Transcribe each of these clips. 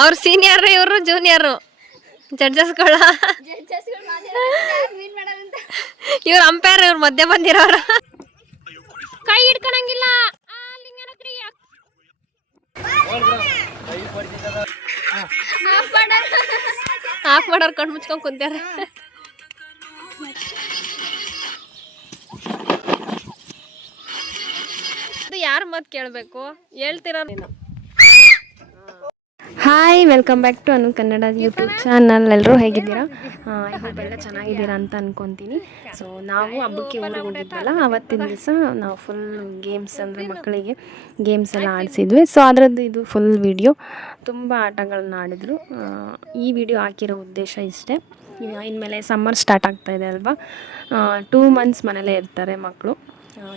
ಅವ್ರು ಸೀನಿಯರ್, ಇವರು ಜೂನಿಯರ್ ಜಡ್ಜಸ್ಗಳ. ಇವ್ರು ಅಂಪೈರ್, ಇವ್ರು ಮಧ್ಯ ಬಂದಿರೋರು. ಕೈ ಹಿಡ್ಕೊಳಂಗಿಲ್ಲ. ಆಫ್ ಮಾಡೋರು ಕಣ್ಣು ಮುಚ್ಕೊಂಡ್ ಕುಂತಾರ. ಅದು ಯಾರ ಮಾತು ಕೇಳಬೇಕು ಹೇಳ್ತೀರ. Hi, welcome back to Anu Kannada YouTube channel. ಎಲ್ಲರೂ ಹೇಗಿದ್ದೀರಾ? ಎಲ್ಲ ಚೆನ್ನಾಗಿದ್ದೀರಾ ಅಂತ ಅನ್ಕೊತೀನಿ. ಸೊ ನಾವು ಹಬ್ಬಕ್ಕೆ ಊರಿಗೆ ಹೋಗಿದ್ವಲ್ಲ, ಅವತ್ತಿನ ದಿವಸ ನಾವು ಫುಲ್ ಗೇಮ್ಸ್, ಅಂದರೆ ಮಕ್ಕಳಿಗೆ ಗೇಮ್ಸ್ ಎಲ್ಲ ಆಡಿಸಿದ್ವಿ. ಸೊ ಅದರದ್ದು ಇದು ಫುಲ್ ವಿಡಿಯೋ. ತುಂಬ ಆಟಗಳನ್ನ ಆಡಿದ್ರು. ಈ ವಿಡಿಯೋ ಹಾಕಿರೋ ಉದ್ದೇಶ ಇಷ್ಟೇ. ಇನ್ಮೇಲೆ ಸಮ್ಮರ್ ಸ್ಟಾರ್ಟ್ ಆಗ್ತಾಯಿದೆ ಅಲ್ವಾ, 2 months ಮನೇಲೇ ಇರ್ತಾರೆ ಮಕ್ಕಳು.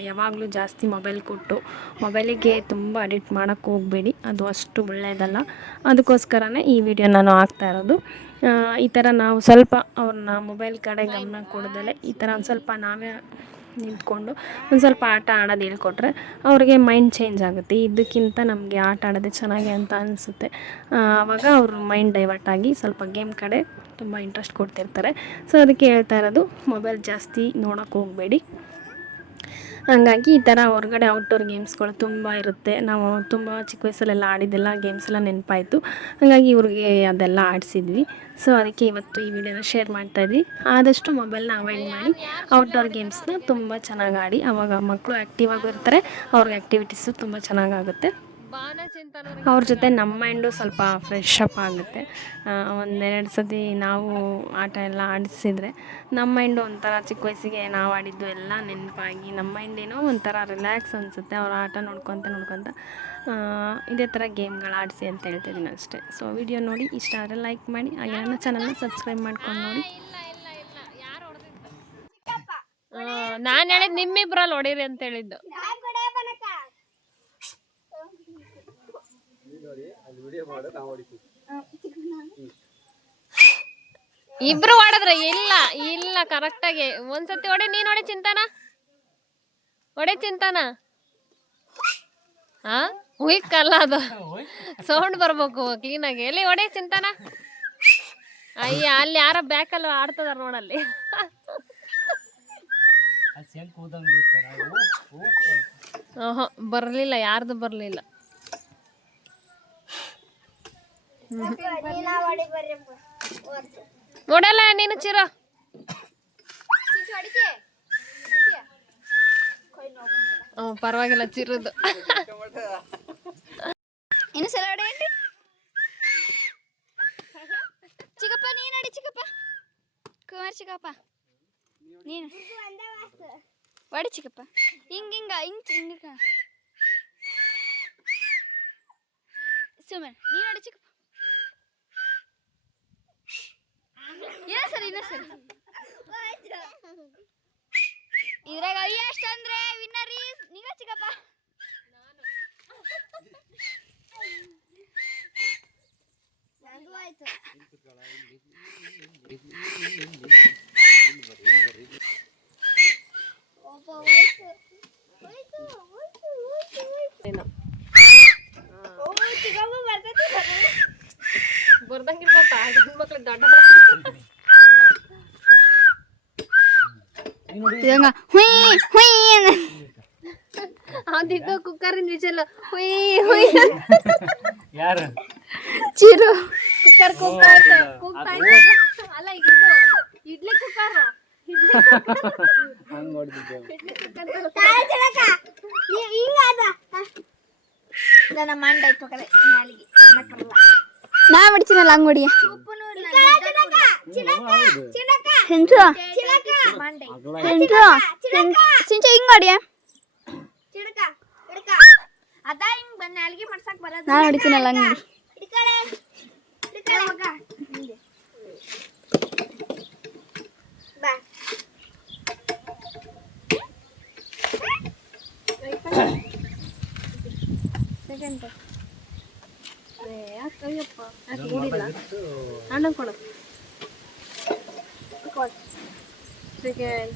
ಯಾವಾಗಲೂ ಜಾಸ್ತಿ ಮೊಬೈಲ್ ಕೊಟ್ಟು ಮೊಬೈಲಿಗೆ ತುಂಬ ಅಡಿಕ್ಟ್ ಮಾಡೋಕ್ಕೆ ಹೋಗಬೇಡಿ, ಅದು ಅಷ್ಟು ಒಳ್ಳೆಯದಲ್ಲ. ಅದಕ್ಕೋಸ್ಕರನೇ ಈ ವಿಡಿಯೋ ನಾನು ಹಾಕ್ತಾ ಇರೋದು. ಈ ಥರ ನಾವು ಸ್ವಲ್ಪ ಅವ್ರನ್ನ ಮೊಬೈಲ್ ಕಡೆ ಗಮನ ಕೊಡೋದಲ್ಲೇ ಈ ಥರ ಒಂದು ಸ್ವಲ್ಪ ನಾವೇ ನಿಂತ್ಕೊಂಡು ಒಂದು ಸ್ವಲ್ಪ ಆಟ ಆಡೋದು ಹೇಳ್ಕೊಟ್ರೆ ಅವ್ರಿಗೆ ಮೈಂಡ್ ಚೇಂಜ್ ಆಗುತ್ತೆ. ಇದಕ್ಕಿಂತ ನಮಗೆ ಆಟ ಆಡೋದೇ ಚೆನ್ನಾಗಿ ಅಂತ ಅನಿಸುತ್ತೆ. ಆವಾಗ ಅವ್ರ ಮೈಂಡ್ ಡೈವರ್ಟ್ ಆಗಿ ಸ್ವಲ್ಪ ಗೇಮ್ ಕಡೆ ತುಂಬ ಇಂಟ್ರೆಸ್ಟ್ ಕೊಡ್ತಿರ್ತಾರೆ. ಸೊ ಅದಕ್ಕೆ ಹೇಳ್ತಾ ಇರೋದು, ಮೊಬೈಲ್ ಜಾಸ್ತಿ ನೋಡೋಕ್ಕೆ ಹೋಗಬೇಡಿ. ಹಾಗಾಗಿ ಈ ಥರ ಹೊರಗಡೆ ಔಟ್ಡೋರ್ ಗೇಮ್ಸ್ಗಳು ತುಂಬ ಇರುತ್ತೆ. ನಾವು ತುಂಬ ಚಿಕ್ಕ ವಯಸ್ಸಲ್ಲೆಲ್ಲ ಆಡಿದ್ದೆಲ್ಲ ಗೇಮ್ಸ್ ಎಲ್ಲ ನೆನಪಾಯಿತು. ಹಾಗಾಗಿ ಇವ್ರಿಗೆ ಅದೆಲ್ಲ ಆಡಿಸಿದ್ವಿ. ಸೊ ಅದಕ್ಕೆ ಇವತ್ತು ಈ ವಿಡಿಯೋನ ಶೇರ್ ಮಾಡ್ತಾಯಿದ್ವಿ. ಆದಷ್ಟು ಮೊಬೈಲ್ನ ಅವಾಯ್ಡ್ ಮಾಡಿ ಔಟ್ಡೋರ್ ಗೇಮ್ಸ್ನ ತುಂಬ ಚೆನ್ನಾಗಿ ಆಡಿ. ಆವಾಗ ಮಕ್ಕಳು ಆ್ಯಕ್ಟಿವ್ ಆಗಿರ್ತಾರೆ, ಅವ್ರಿಗೆ ಆ್ಯಕ್ಟಿವಿಟೀಸು ತುಂಬ ಚೆನ್ನಾಗಾಗುತ್ತೆ. ಅವ್ರ ಜೊತೆ ನಮ್ಮ ಮೈಂಡು ಸ್ವಲ್ಪ ಫ್ರೆಶ್ ಅಪ್ ಆಗುತ್ತೆ. 1-2 ಸತಿ ನಾವು ಆಟ ಎಲ್ಲ ಆಡಿಸಿದ್ರೆ ನಮ್ಮ ಮೈಂಡು ಒಂಥರ ಚಿಕ್ಕ ವಯಸ್ಸಿಗೆ ನಾವು ಆಡಿದ್ದು ಎಲ್ಲ ನೆನಪಾಗಿ ನಮ್ಮ ಮೈಂಡ್ ಏನೋ ಒಂಥರ ರಿಲ್ಯಾಕ್ಸ್ ಅನಿಸುತ್ತೆ. ಅವ್ರ ಆಟ ನೋಡ್ಕೊತ ಇದೇ ಥರ ಗೇಮ್ಗಳು ಆಡಿಸಿ ಅಂತ ಹೇಳ್ತಿದ್ದೀನಿ ಅಷ್ಟೇ. ಸೊ ವಿಡಿಯೋ ನೋಡಿ ಇಷ್ಟ ಆದರೆ ಲೈಕ್ ಮಾಡಿ, ಹಾಗೆ ನನ್ನ ಚಾನಲ್ನ ಸಬ್ಸ್ಕ್ರೈಬ್ ಮಾಡ್ಕೊಂಡು ನೋಡಿ. ನಾನು ಹೇಳಿದ್ದು ನಿಮ್ಮಿಬ್ರಲ್ಲಿ ಹೊಡೀರಿ ಅಂತ ಹೇಳಿದ್ದು. ಇಬ್ರು ಹೊಡೆದ್ರೆ ಇಲ್ಲ ಕರೆಕ್ಟಾಗಿ ಒಂದ್ಸತಿ ಹೊಡೆ. ನೀನ್ ಹೊಡೆ ಚಿಂತಾನ, ಹೊಡೆ ಚಿಂತಾನ. ಉಯ್ಕಲ್ಲ, ಅದು ಸೌಂಡ್ ಬರ್ಬೇಕು ಕ್ಲೀನಾಗಿ. ಎಲ್ಲಿ ಹೊಡೆ ಚಿಂತಾನ. ಅಯ್ಯ, ಅಲ್ಲಿ ಯಾರ ಬ್ಯಾಕಲ್ಲಿ ಆಡ್ತದಾರ ನೋಡಲ್ಲಿ. ಬರ್ಲಿಲ್ಲ, ಯಾರ್ದು ಬರ್ಲಿಲ್ಲ. ನೋಡಲ್ಲ ನೀನು ಚಿರ. ಪರವಾಗಿಲ್ಲ ಚಿರದು. ಇನ್ನು ಸಲ ಹೊಡೆಯಂಡಿ. ಚಿಕ್ಕಪ್ಪ ನೀನು ಹೊಡಿ. ಚಿಕ್ಕಪ್ಪ ಕುಮಾರ್ ಚಿಕ್ಕಪ್ಪ ನೀನು ಹೊಡಿ. ಚಿಕ್ಕಪ್ಪ ಹಿಂಗ ಸುಮ್ಮನೆ ನೀನು ಹೊಡಿ. ಚಿಕ್ಕಪ್ಪ ಇನ್ನ ಸರಿ ಇದ್ರಾಗ ಎಷ್ಟು ಅಂದ್ರೆ ವಿನ್ನರ್ ಈಸ್ ನೀವ. ಚಿಕ್ಕಪ್ಪ ಆಯ್ತು. ಬರ್ದಂಗಿರ್ತ ಮಕ್ಳಿಗೆ ದೊಡ್ಡ ಅದಿದ್ದು ಕುಕ್ಕರಿನ ವಿಷಲ್ ಹುಯ್ ಹುಯ್. ಯಾರು? ಚಿರು ಕುಕ್ಕರ್ ಕೂಗ್ತಾ ಇತ್ತು. ಅಲ್ಲ ಈಗ ಇದು ಇಡ್ಲಿ ಕುಕ್ಕರ್. ನನ್ನ ಮಂಡ ಇತ್ತು ಕಡೆ ನಾಲಿಗೆ ನಾ ಬಿಡ್ತೀನಲ್ಲ ಅಂಗಡಿಯ ಸಿಂಚ ಹಿಂಗ್ ಹೊಡಿಯ. ಅದ ಹಿಂಗ್ ಬಂದ ನಾಲಿಗೆ ಮಾಡ್ಸಕ್ ಬರೋದು. ನಾ ಹೊಡಿತೀನಲ್ಲ ಅಂಗಡಿ. ಅಣ್ಣ ಕೊಡು. ಸೆಕೆಂಡ್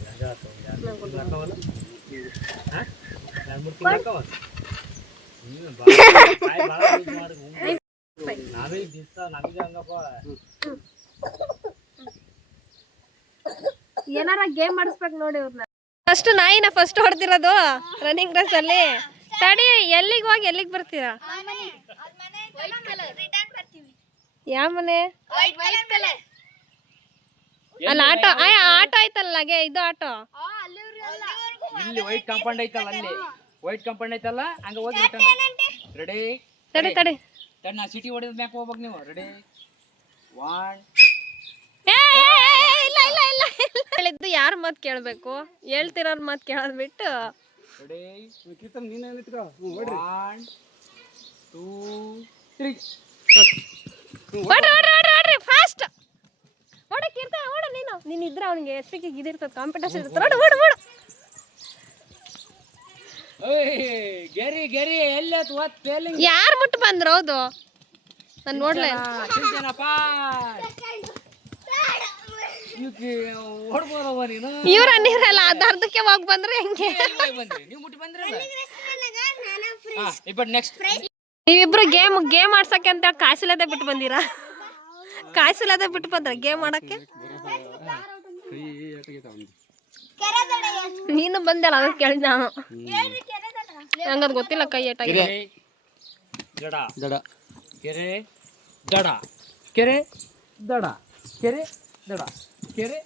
ಏನಾರ ಗೇಮ್ ಮಾಡಿಸ್ಬೇಕು ನೋಡಿ ಇವ್ರನ್ನ. ಫಸ್ಟ್ ನಾಯಿನ ಫಸ್ಟ್ ಹೊಡ್ತಿರೋದು ರನ್ನಿಂಗ್ ರೇಸ್ ಅಲ್ಲಿ. ತಡಿ, ಎಲ್ಲಿಗೆ ಹೋಗಿ ಎಲ್ಲಿಗೆ ಬರ್ತೀರಾ? ಯಾವ ಮನೆ? ಅಲ್ಲ ಆಟೋ, ಆಟೋ ಐತಲ್ಲ ಇದು ಆಟೋ. ಇಲ್ಲಿ ವೈಟ್ ಕಾಂಪೌಂಡ್ ಐತಲ್ಲ, ಅಲ್ಲಿ ವೈಟ್ ಕಾಂಪೌಂಡ್ ಐತಲ್ಲ, ಹಂಗ ಹೋಗಿ ರೆಡಿ. ತಡಿ ತಡಿ ತಡಿ, ನಾ ಸಿಟಿ ಹೊಡೆದ ಮ್ಯಾಕ್ ಹೋಗ್ಬೇಕು ನೀವು. ರೆಡಿ 1. ಇಲ್ಲ ಇಲ್ಲ ಇಲ್ಲ ಹೇಳಿದ್ದು ಯಾರ ಮಾತು ಕೇಳಬೇಕು? ಹೇಳ್ತಿರೋರ್ ಮಾತು ಕೇಳೋದ್ ಬಿಟ್ಟು. ರೆಡಿ ಕೀರ್ತನ್ ನೀನೇ ನಿಂತ್ಕೋ. 1 2 3 ಓಡ್ರಿ ಫಾಸ್ಟ್ ಓಡ ಕೀರ್ತನ, ಓಡ. ನೀನು ಇದ್ರೆ ಅವನಿಗೆ ಎಸ್ಪಿಗೆ ಇದಿರ್ತದೆ, ಕಾಂಪಿಟೇಷನ್ ಇರ್ತದೆ. ಓಡು ಓಡು ಓಡು. ಗೆರಿ ಗೆರಿ ಎಲ್ಲತ್ ಒತ್ ಫೇಲಿಂಗ್. ಯಾರು ಬಿಟ್ಟು ಬಂದ್ರು? ಹೌದು, ನಾನು ನೋಡ್ಲೆ. ಓಡ್ಬೋದವ ನೀನು. ಇವ್ರ ನೀರಲ್ಲ ಅರ್ಧಕ್ಕೆ ಹೋಗಿ ಬಂದ್ರೆ ಹೆಂಗೆ? ನೀವು ಮುಟ್ಟಿ ಬಂದ್ರಲ್ಲ. ಇಪ್ಪತ್ತು ನೆಕ್ಸ್ಟ್. ನೀವಿಬ್ರು ಗೇಮ್ ಆಡ್ಸಕ್ಕೆ ಅಂತ ಕಾಯಿಸಲದೆ ಬಿಟ್ಟು ಬಂದಿರಾ? ಕಾಯಿಸಲದೆ ಬಿಟ್ಟು ಬಂದ್ರ ಗೇಮ್ ಆಡಕ್ಕೆ? ನೀನು ಬಂದಲ್ಲ, ಅದಕ್ಕೆ ಕೇಳಿದ ನಾನು. ಹಂಗದ್ ಗೊತ್ತಿಲ್ಲ ಕೈ ಏಟಾಗಿದೆ. ದಡ ದಡ ಕೆರೆ ದಡ ಕೆರೆ ದಡ ಕೆರೆ ದಡ ಕೆರೆ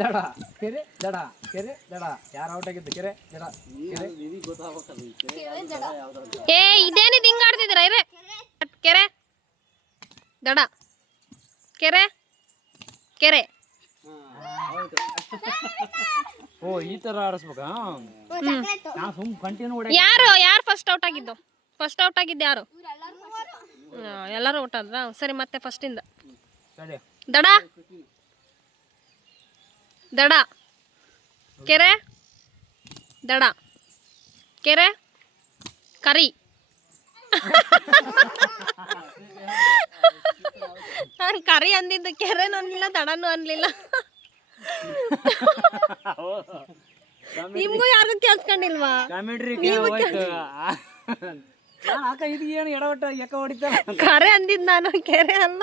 ದಡ ಕೆರೆ ದಡ ಕೆರೆ ದಡ. ಯಾರು ಔಟ್ ಆಗಿದ್ದು? ಕೆರೆ ದಡ ಕೆರೆ. ಏ ಇದೇನಿದ್ ಹಿಂಗ ಆಡ್ತಿದ್ದೀರಾ? ಇರೇ ಕೆರೆ ದಡ ಕೆರೆ ಕೆರೆ. ಓ, ಈ ತರ ಆಡಿಸ್ಬೇಕಾ? ನಾ ಸುಮ್ ಕಂಟಿನ್ಯೂ ಹೊಡೆ. ಯಾರು ಫಸ್ಟ್ ಔಟ್ ಆಗಿದ್ದು? ಫಸ್ಟ್ ಔಟ್ ಆಗಿದ್ದು ಯಾರು? ಎಲ್ಲರೂ ಔಟ್ ಆದ್ರ? ಸರಿ, ಮತ್ತೆ ಫಸ್ಟ್ ಇಂದ. ದಡ ದಡ ಕೆರೆ ದಡ ಕೆರೆ ಕರಿ. ನಾನು ಕರಿ ಅಂದಿದ್ದು, ಕೆರೆನೂ ಅನ್ಲಿಲ್ಲ, ದಡನೂ ಅನ್ಲಿಲ್ಲ. ನಿಮ್ಗೂ ಯಾರಿಗೂ ಕೇಳಿಸ್ಕೊಂಡಿಲ್ವಾ? ಕರೆ ಅಂದಿದ್ದು ನಾನು, ಕೆರೆ ಅಲ್ಲ.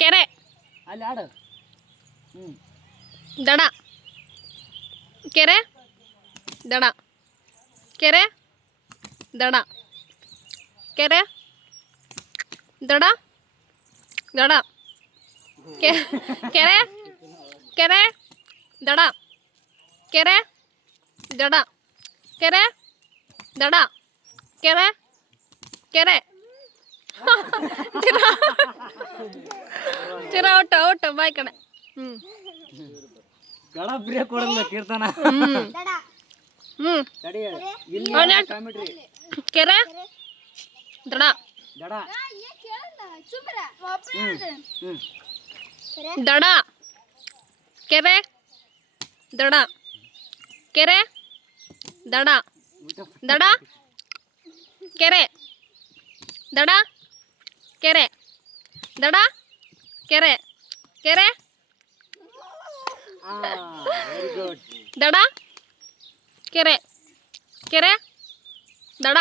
ಕೆರೆ ದಡ ಕೆರೆ ದಡ ಕೆರೆ ದಡ ಕೆರೆ ದಡ ದಡ ಕೆರೆ ಕೆರೆ ದಡ ಕೆರೆ ದಡ ಕೆರೆ ದಡ ಕೆರೆ ಕೆರೆ. ಚಿರ ಔಟ್ ಔಟ್ ಬಾಯ್ ಕಡೆ. ಗಡ ಬ್ರೇಕ್ ಕೊಡಲ್ಲ ಕೀರ್ತನ. ಕೆರೆ ದಡ ದಡ ದಡ ಕೆರೆ ದಡ ಕೆರೆ ದಡ ದಡ ಕೆರೆ ದಡ ಕೆರೆ ದಡ ಕೆರೆ ಕೆರೆ ದಡ ಕೆರೆ ಕೆರೆ ದಡ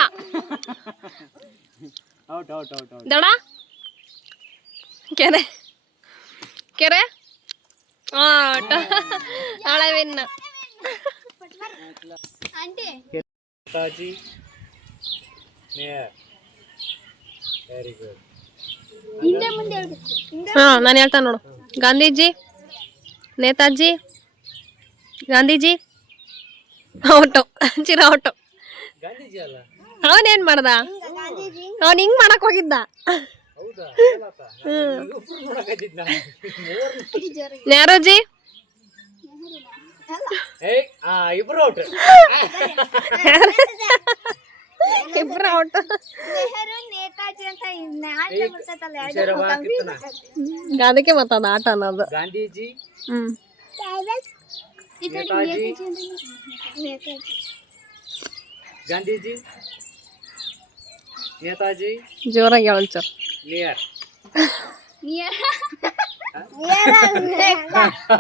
ಔಟ್ ಔಟ್ ಔಟ್ ಔಟ್. ದಡ ಕೆರೆ ಕೆರೆ ಔಟ್. ಅಳವಿನ್ನ ನೇತಾಜಿ ವೆರಿ ಗುಡ್. ನಾನು ಹೇಳ್ತಾ ನೋಡು. ಗಾಂಧೀಜಿ ನೇತಾಜಿ ಗಾಂಧೀಜಿ ಔಟು. ಚಿರ ಔಟು. ಗಾಂಧೀಜಿ ಅಲ್ಲ, ಅವನೇನ್ ಮಾಡ್ದ? ಅವನ್ ಹಿಂಗ್ ಮಾಡಕ್ ಹೋಗಿದ್ದ. ನೆಹರೂಜಿ ಇಬ್ರು ಔಟ್. ಇಬ್ರು ಔಟ್. ಅದಕ್ಕೆ ಮತ್ತದ ಆಟ ಅನ್ನೋದು. ಗಾಂಧೀಜಿ ಗಾಂಧೀಜಿ ನೇತಾಜಿ. ಜೋರಾಗಿ ಹೇಳು ಒಂಚೂರು. ನಿಯರ್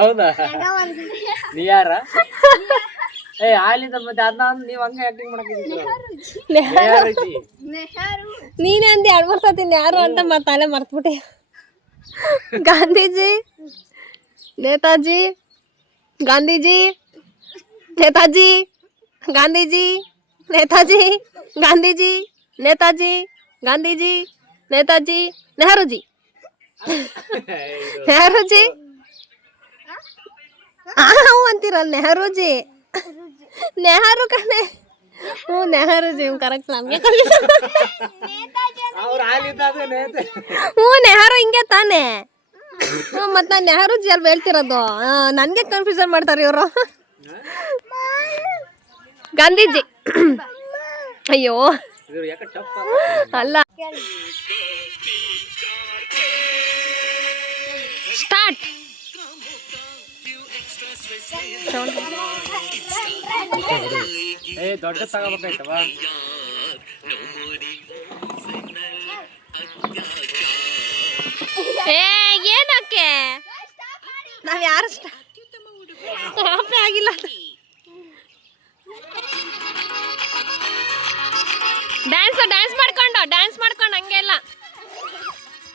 ಹೌದಾ ನೀ ಯಾರ ಏ ಆಲಿಂದ ಮತ್ತೆ ಅದನ್ನ ನೀವ್ ಹಂಗೆ ಆಕ್ಟಿಂಗ್ ಮಾಡಕಿದ್ದೀರಿ ನೀನೇ ಅಂದ್ 2-3 ಸತಿ ಯಾರು ಅಂತ ಮತ್ತೆ ಅಲ್ಲೇ ಮರ್ತ್ಬಿಟ್ಟೆ. ಗಾಂಧೀಜಿ, ನೇತಾಜಿ, ಗಾಂಧೀಜಿ, ನೇತಾಜಿ, ಗಾಂಧೀಜಿ, ನೇತಾಜಿ, ಗಾಂಧೀಜಿ, ನೇತಾಜಿ, ಗಾಂಧೀಜಿ, ನೇತಾಜಿ, ನೆಹರೂಜಿ, ನೆಹರೂಜಿ ಅಂತೀರಲ್ಲ ನೆಹರೂಜಿ, ನೆಹರು ಕಣೆ. ಹ್ಞೂ ನೆಹರೂಜಿ ಕರೆಕ್ಟ್. ನಮಗೆ ಹ್ಞೂ ನೆಹರು ಹಿಂಗೆ ತಾನೆ. ಹ್ಞೂ ಮತ್ತು ನಾನು ನೆಹರೂಜಿ ಅಲ್ಲಿ ಹೇಳ್ತಿರೋದು. ನನಗೆ ಕನ್ಫ್ಯೂಷನ್ ಮಾಡ್ತಾರೆ ಇವರು. ಗಾಂಧೀಜಿ. ಅಯ್ಯೋ ಅಲ್ಲ. ಸ್ಟಾರ್ಟ್. ಏ ದೊಡ್ಡ ತಗೋಬೇಕಾಯ್ತವ. ಏನಕ್ಕೆ ನಾವ್ ಯಾರು ಸ್ಟಾಪೇ ಆಗಿಲ್ಲ. ಡ್ಯಾನ್ಸ್ ಮಾಡ್ಕೊಂಡು ಹಂಗೆ ಇಲ್ಲ.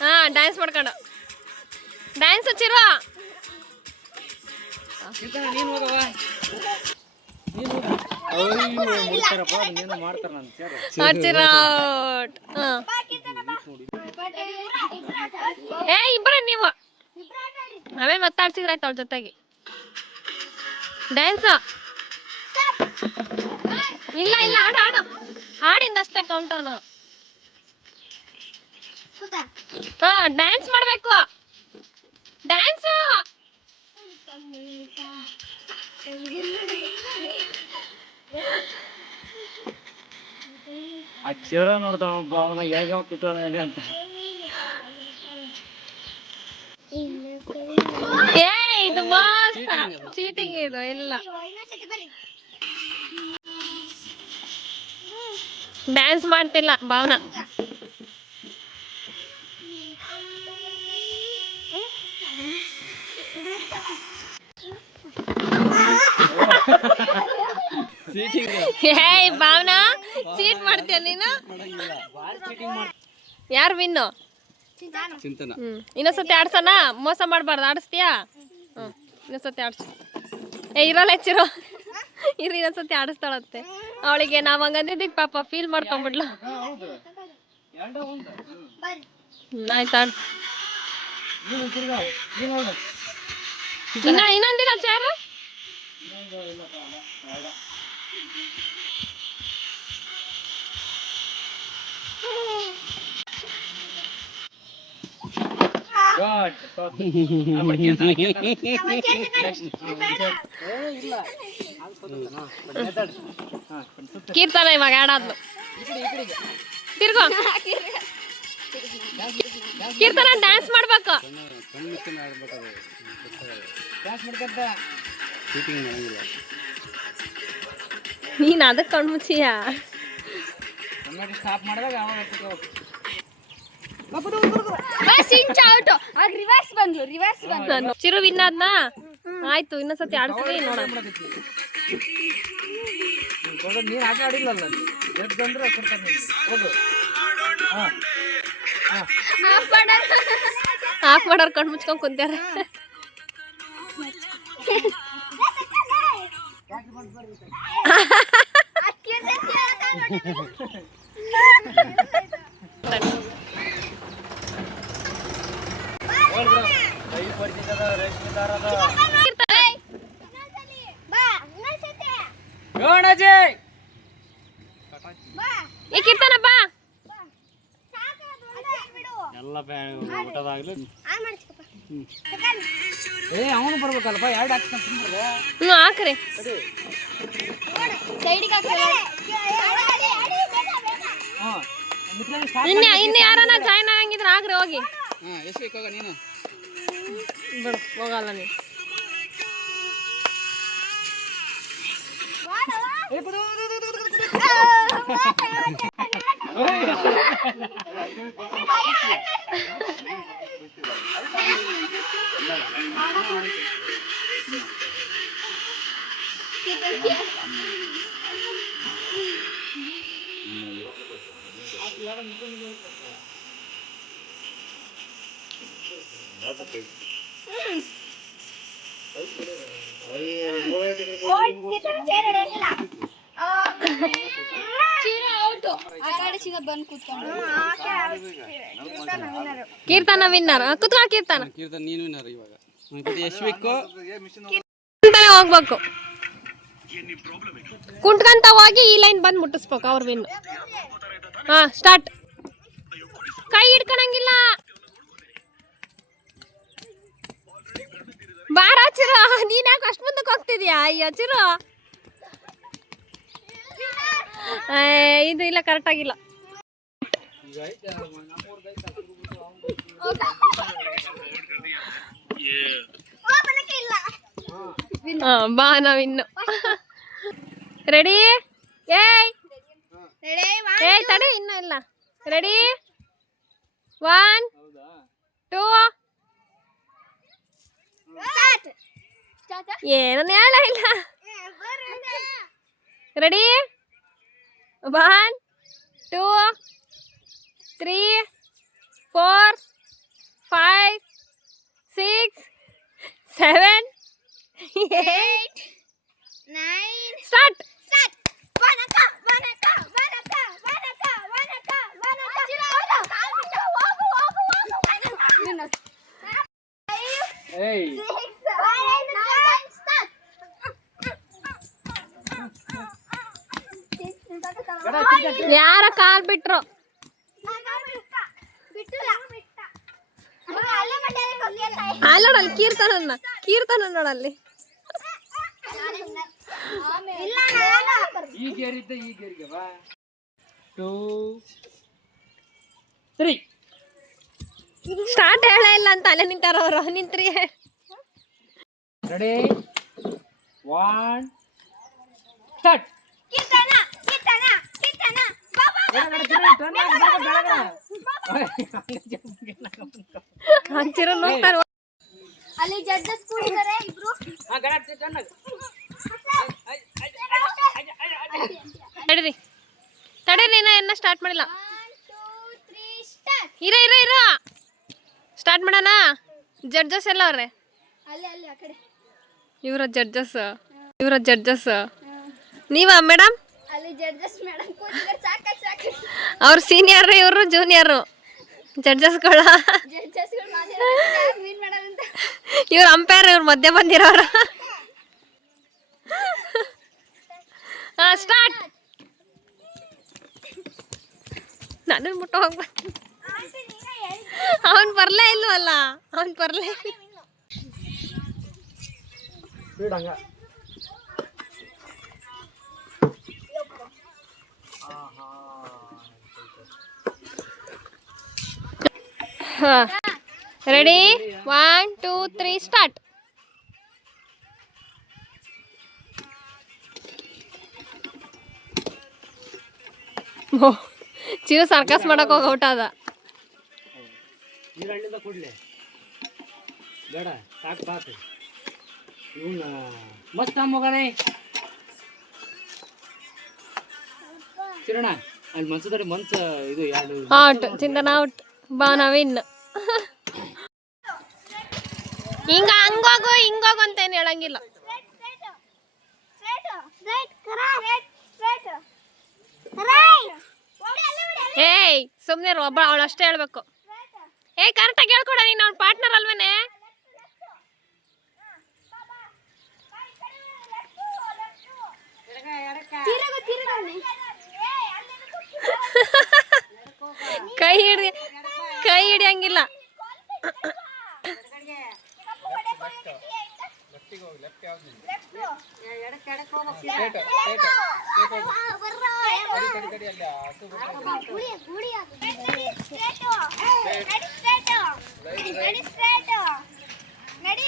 ಹಾ ಡ್ಯಾನ್ಸ್ ಮಾಡ್ಕೊಂಡು ಡ್ಯಾನ್ಸ್ ಚಿರು. ನೀನು ಹೋಗವ, ನೀನು ಮಾಡ್ತಾರ ಇಬ್ಬರ ನೀವು ಅವೇ ಮಾತಾಡ್ಸಿದ್ರಾಯ್ತು ಅವ್ರ ಜೊತೆಗೆ. ಡ್ಯಾನ್ಸ್ ಇಲ್ಲ ಹಾಡು ಹಾಡಿಂದಷ್ಟೇ ಕೌಂಟ್. ಹಾ ಡ್ಯಾನ್ಸ್ ಮಾಡ್ಬೇಕು. ಡ್ಯಾನ್ಸ್ ಅಕ್ಷರ ನೋಡ್ತಾವ ಹೇಗೆ ಕೂತಾನೆ ಅಂತ. ಇದು ಮಸ್ತ್ ಚೀಟಿಂಗ್ ಇದು ಇಲ್ಲ. ಡ್ಯಾನ್ಸ್ ಮಾಡ್ತಿಲ್ಲ ಭಾವನಾ. ಏಯ್ ಭಾವನಾ ಚೀಟ್ ಮಾಡ್ತೀಯ ನೀನು. ಯಾರು ವಿನ್ನು? ಇನ್ನೊಂದ್ಸತಿ ಆಡ್ಸೋಣ. ಮೋಸ ಮಾಡಬಾರ್ದು. ಆಡಿಸ್ತೀಯಾ? ಇನ್ನೊಂದ್ಸತಿ ಆಡ್ಸು. ಇರಲ್ಲ ಹೆಚ್ಚಿರೋ ಇನ್ನೊಂದ್ಸತಿ ಆಡಿಸ್ತಾಳಂತೆ. ಅವಳಿಗೆ ನಾವ್ ಹಂಗಂದಿದ್ದಕ್ಕೆ ಪಾಪ ಫೀಲ್ ಮಾಡ್ಕೊಂಡ್ಬಿಡ್ಲು. ಆಯ್ತಾ ಇನ್ನೊಂದಿನ ಚಾರು. ಕೀರ್ತನ ಇವಾಗ ಆಡಾದ್ಲು. ತಿರ್ಗೋ ಕೀರ್ತನ ಡ್ಯಾನ್ಸ್ ಮಾಡ್ಬೇಕು. ನೀನ್ ಅದಕ್ಕೆ ಕಣ್ಮುಚ್ಚಿಯ ಸ್ಟಾಪ್ ಮಾಡಿದಾಗ ಚಿರು ವಿನ್ ಆದ್ನ. ಆಯ್ತು ಇನ್ನೊಂದ್ಸತಿ ಆಡ್ತೀವಿ ನೋಡ. ನೀನ್ ಆಟ ಆಡಿಲ್ಲಲ್ಲ ಎದ್ದಂದ್ರೆ ಹೋಗು. ಆಫ್ ಮಾಡೋರ್ ಕಣ್ ಮುಚ್ಕೊಂಡ್ ಕುಂತಾರ. ಕೀರ್ತನ ಬಾ. ಎಲ್ಲ ಊಟದಾಗ್ಲಿ ಅವನು ಬರ್ಬೇಕಲ್ಲಪ್ಪ. 2 ಹಾಕ್ತಾನೆ. ಹಾಕ್ರಿ. ಇನ್ನು ಯಾರನ್ನ ಜಾಯ್ನ್ ಆಗಂಗಿದ್ರೆ ಆಗ್ರಿ ಹೋಗಿ. ನೀನು ಬಿಡು ಹೋಗಲ್ಲ ನೀನು. ಕೀರ್ತನ ವಿನ್ನರ್. ಕುತ್ಕೋ ಕೀರ್ತನ. ಕೀರ್ತನ ನೀನು ವಿನ್ನರ್ ಇವಾಗ. ಮತ್ತೆ ಯಶ್ವಿಕ್ ಅಂತಾನೆ ಹೋಗ್ಬೇಕು. ಕುಂಟ್ಕಂತ ಹೋಗಿ ಈ ಲೈನ್ ಬಂದು ಮುಟ್ಟಿಸ್ಬೇಕು, ಅವ್ರ ವಿನ್. ಹಾ ಸ್ಟಾರ್ಟ್. ಕೈ ಹಿಡ್ಕೊಳಂಗಿಲ್ಲ. ಬಾರ ಚಿರು, ನೀನ್ ಯಾಕೆ ಅಷ್ಟು ಮುಂದಕ್ಕೆ ಹೋಗ್ತಿದ್ಯಾ? ಅಯ್ಯೋ ಚಿರು, ಇದು ಇಲ್ಲ, ಕರೆಕ್ಟ್ ಆಗಿಲ್ಲ. ಬಾ ನಾವಿನ್ನು ರೆಡಿ. ಏಯ್ ತಡಿ, ಇನ್ನೂ ಇಲ್ಲ. ರೆಡಿ, 1 2 ಏನನ್ನ ಹೇಳ ಇಲ್ಲ. Ready, 1 2 3 4 5 6 7 8 9 start. ಯಾರ ಕಾಲ್ ಬಿಟ್ರು? ಅಲ್ಲೋಡಲ್ಲಿ ಕೀರ್ತನ ನೋಡಲ್ಲಿ. ಸ್ಟಾರ್ಟ್ ಹೇಳ ಇಲ್ಲ ಅಂತ ಅಲ್ಲೇ ನಿಂತಾರ ಅವರು. ನಿಂತ್ರಿ. Ready, 1 start. ಹಂಚಿರ ನೋಡ್ತಾರೆ. ಅಲ್ಲಿ ಜಡ್ಜಸ್ ಕೂಡಿದ್ದಾರೆ ಇಬ್ರು. ತಡೀರಿ ಇನ್ನ ಸ್ಟಾರ್ಟ್ ಮಾಡಿಲ್ಲ. ಇರ ಸ್ಟಾರ್ಟ್ ಮಾಡೋಣ. ಜಡ್ಜಸ್ ಎಲ್ಲ ಅವ್ರೆ. ಇವರ ಜಡ್ಜಸ್ ನೀವಾ ಮೇಡಮ್? ಅಲ್ಲಿ ಜಡ್ಜಸ್ ಮೇಡಮ್ ಕೂತಿದ್ದಾರೆ. ಸಾಕು ಅವ್ರು ಸೀನಿಯರ್, ಇವರು ಜೂನಿಯರು. ಜಡ್ಜಸ್ಗಳ ವಿನ್ ಮಾಡೋಣ ಅಂತ. ಇವ್ರು ಅಂಪೈರ್, ಇವ್ರು ಮಧ್ಯೆ ಬಂದಿರೋರು. ಸ್ಟಾರ್ಟ್. ನಾನು ಮುಟ್ಟ ಹೋಗ್ಬೇಕು. ಅವನ್ ಬರ್ಲೇ ಇಲ್ವಲ್ಲ, ಅವನ್ ಬರ್ಲೇ ರೆಡಿ, 1 2 3 ಸ್ಟಾರ್ಟ್. ಚಿರು ಸರ್ಕಸ್ ಮಾಡಕ್ ಹೋಗ ಔಟ್ ಆದ. ಬೇಡ, ಸಾಕು ಸಾಕು. ಇವನ್ನ ಮಸ್ತ್ ಮಗನೇ ಚಿರಣ ಅಲ್ಲಿ ಮನ್ಸದ ಮನ್ಸ ಇದು ಯಾರು ಔಟ್. ಚಿಂತನ ಔಟ್. ಬಾ ನಾವಿನ್. ಹಿಂಗೋಗು ಅಂತ ಏನು ಹೇಳಂಗಿಲ್ಲ. ಏಯ್ ಸುಮ್ನೆ ಒಬ್ಬ ಅವಳು ಅಷ್ಟೇ ಹೇಳ್ಬೇಕು. ಏಯ್ ಕರೆಕ್ಟಾಗಿ ಹೇಳ್ಕೊಡ, ನೀನು ಅವ್ನ ಪಾರ್ಟ್ನರ್ ಅಲ್ವೇನೆ? ಕೈ ಹಿಡಿಯಂಗಿಲ್ಲ. ನಡಿ